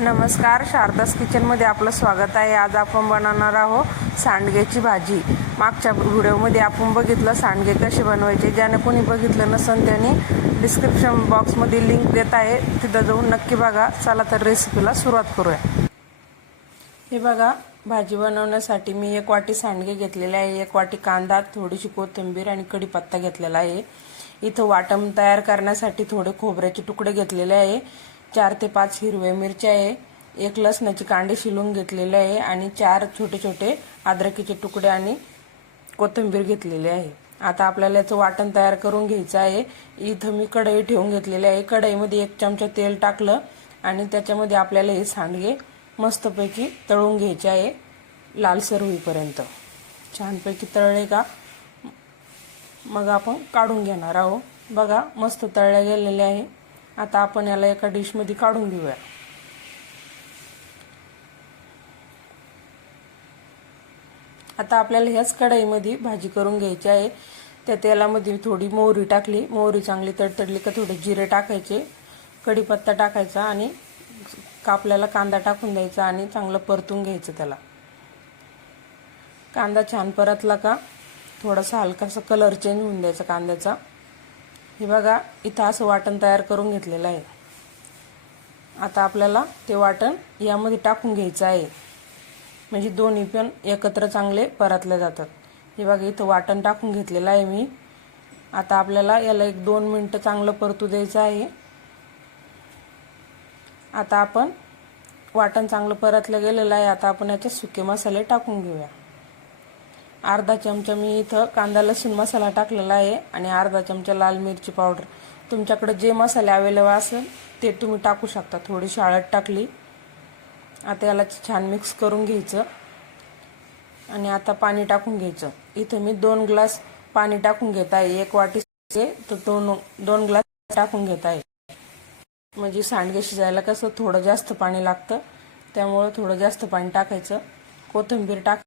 नमस्कार शारदास किचनमध्ये आपलं स्वागत आहे. आज आपण बनवणार आहोत सांडग्याची भाजी. मागच्या व्हिडिओमध्ये आपण बघितलं सांडगे कसे बनवायचे. ज्याने कोणी बघितलं नसेल त्यांनी डिस्क्रिप्शन बॉक्समध्ये लिंक देत आहे. तिथं जाऊन नक्की बघा. चला तर रेसिपीला सुरुवात करूया. हे बघा भाजी बनवण्यासाठी मी एक वाटी सांडगे घेतलेले आहे. एक वाटी कांदा थोडीशी कोथिंबीर आणि कढीपत्ता घेतलेला आहे. इथं वाटण तयार करण्यासाठी थोडे खोबऱ्याचे तुकडे घेतलेले आहे. चार ते पाच हिरव्या मिरच्या आहे. एक लसणाची कांडी शिलून घेतलेले आहे आणि चार छोटे छोटे अद्रकीचे तुकडे आणि कोथिंबीर घेतलेली आहे. आता आपल्याला याचं वाटण तयार करून घ्यायचं आहे. इथं मी कढई ठेवून घेतलेली आहे. कढईमध्ये एक चमचा तेल टाकलं आणि त्याच्यामध्ये आपल्याला हे सांडगे मस्तपैकी तळून घ्यायचे आहे लालसर होईपर्यंत. छानपैकी तळले का? मग आपण काढून घेणार आहोत. बघा मस्त तळल्या गेलेले आहे. आता आपण याला एका डिशमध्ये काढून घेऊया. आता आपल्याला ह्याच कढईमध्ये भाजी करून घ्यायची आहे. त्या तेलामध्ये थोडी मोहरी टाकली. मोहरी चांगली तडतडली का थोडे जिरे टाकायचे कढीपत्ता टाकायचा आणि कापल्याला कांदा टाकून द्यायचा आणि चांगलं परतून घ्यायचं त्याला. कांदा छान परतला का थोडासा हलकासा कलर चेंज होऊन द्यायचा कांद्याचा. हे बघा इथं असं वाटण तयार करून घेतलेलं आहे. आता आपल्याला ते वाटण यामध्ये टाकून घ्यायचं आहे. म्हणजे दोन्ही पण एकत्र चांगले परतले जातात. हे बघा इथं वाटण टाकून घेतलेलं आहे मी. आता आपल्याला याला एक दोन मिनटं चांगलं परतू द्यायचं आहे. आता आपण वाटण चांगलं परतलं गेलेलं आहे. आता आपण याच्यात सुके मसाले टाकून घेऊया. अर्धा चमचा मी इथं कांदा लसूण मसाला टाकलेला आहे आणि अर्धा चमचा लाल मिरची पावडर. तुमच्याकडे जे मसाले अवेलेबल असेल ते तुम्ही टाकू शकता. थोडीशी हळद टाकली. आता याला छान मिक्स करून घ्यायचं. आणि आता पाणी टाकून घ्यायचं. इथं मी दोन ग्लास पाणी टाकून घेत आहे. एक वाटी तर दोन दोन ग्लास टाकून घेत आहे. म्हणजे सांडगे शिजायला कसं थोडं जास्त पाणी लागतं त्यामुळं थोडं जास्त पाणी टाकायचं. कोथिंबीर टाक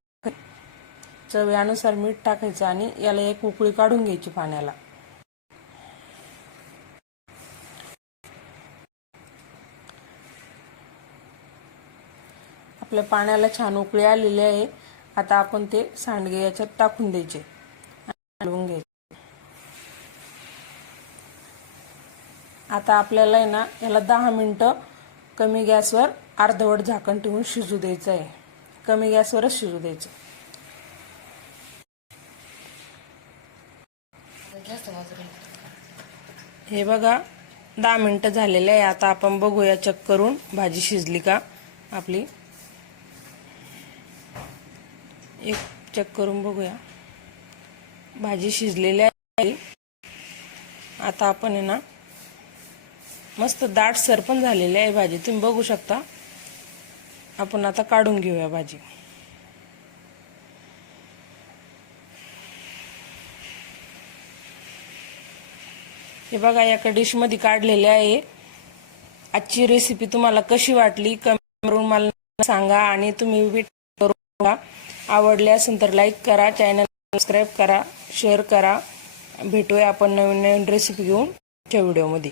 चव्यानुसार मीठ टाकायचं आणि याला एक उकळी काढून घ्यायची पाण्याला. आपल्या पाण्याला छान उकळी आलेली आहे. आता आपण ते सांडगे याच्यात टाकून द्यायचे. हलवून घ्यायचे. आता आपल्याला आहे ना याला दहा मिनटं कमी गॅसवर अर्धवट झाकण ठेवून शिजू द्यायचं आहे कमी गॅसवरच शिजू द्यायचं. हे बघा दहा मिनटं झालेले आहे. आता आपण बघूया चेक करून भाजी शिजली का आपली. एक चेक करून बघूया. भाजी शिजलेली आहे. आता आपण आहे ना मस्त दाटसर पण झालेली आहे भाजी. तुम्ही बघू शकता. आपण आता काढून घेऊया भाजी. हे बघा एका डिशमध्ये काढलेले आहे. आजची रेसिपी तुम्हाला कशी वाटली कमेंट करून मला सांगा आणि तुम्ही बी करून आवडले असेल तर लाईक करा चॅनल सबस्क्राईब करा शेअर करा. भेटूया आपण नवीन नवीन रेसिपी घेऊन त्या व्हिडिओमध्ये